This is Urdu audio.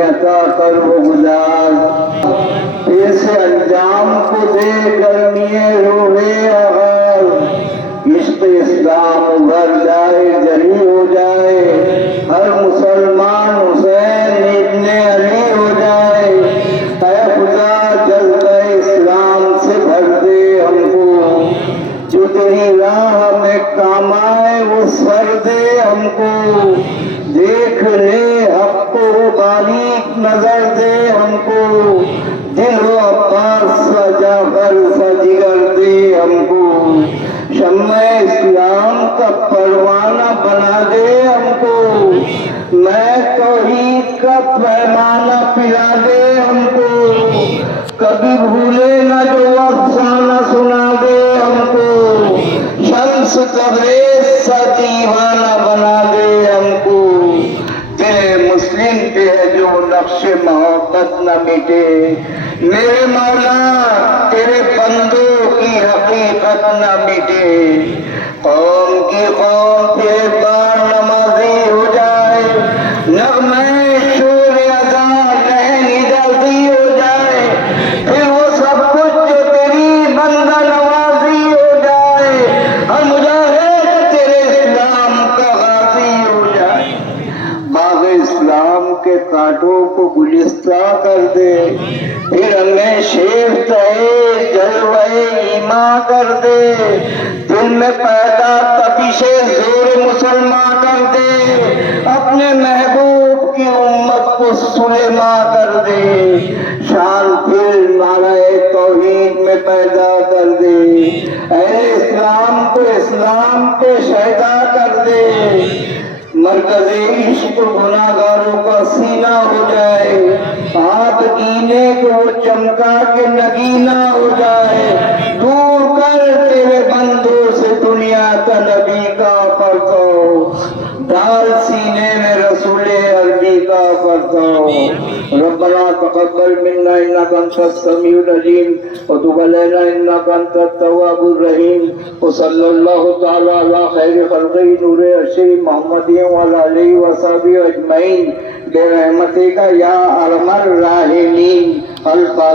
ہمیں عطا کر وہ گزار، ایسے انجام کو دے گرمیے روحے آغاز، عشق اسلام ابھر جائے جلی ہو جائے، ہر مسلمان حسین ابن علی ہو جائے، اے خدا جذبہ اسلام سے بھر دے ہم کو، جو تیری راہ میں کام آئے وہ سر دے ہم کو، دیکھ لے حق کو باریک نظر دے ہم کو، دل و عباس سا جعفر سا جگر دے ہم کو، شمع اسلام کا پروانہ بنا دے ہم کو، میں توحید کا پیمانہ پلا دے ہم کو، کبھی بھولے نہ جو افسانہ سنا دے ہم کو، شمس تبریز سا دیوانہ بنا دے ہم کو، دل مسلم پہ ہے جو نقش محبت نہ مٹے، میرے مولا تیرے بندوں کی حقیقت نہ مٹے، قوم کی قوم پھر بار نمازی ہو جائے، نغمے شور اذا لہنی درزی ہو جائے، پھر وہ سب کچھ جو تیری بندہ نوازی ہو جائے، ہر مجاہد تیرے اسلام کا غازی ہو جائے، باغ اسلام کے کانٹوں کو گلستہ کر دے، پھر ہمیں شیف تہے جلوہ ایماں کر دے، دل میں پیدا تپش زور مسلمان کر دے، اپنے محبوب کی امت کو سلیماں کر دے، شان پھر نعرہ توحید میں پیدا کر دے، اہل اسلام کو اسلام کے شہدا کر دے، مرکز عشق گناہگاروں کا سینہ ہو جائے، آپ گینے کو وہ چمکا کے نگینا ہو جائے، دور کر تیرے بندوں سے دنیا کا نبی کا پردہ، ڈال سینے میں رسول عربی کا پردہ، ربنا تقبل منا انك انت السميع العليم وتب علينا انك انت التواب الرحيم وصلى الله تعالى على خير خلقه نور ارشد محمد وعلى اله وصحبه اجمعين برحمتك يا ارحم الراحمين الفاتحة.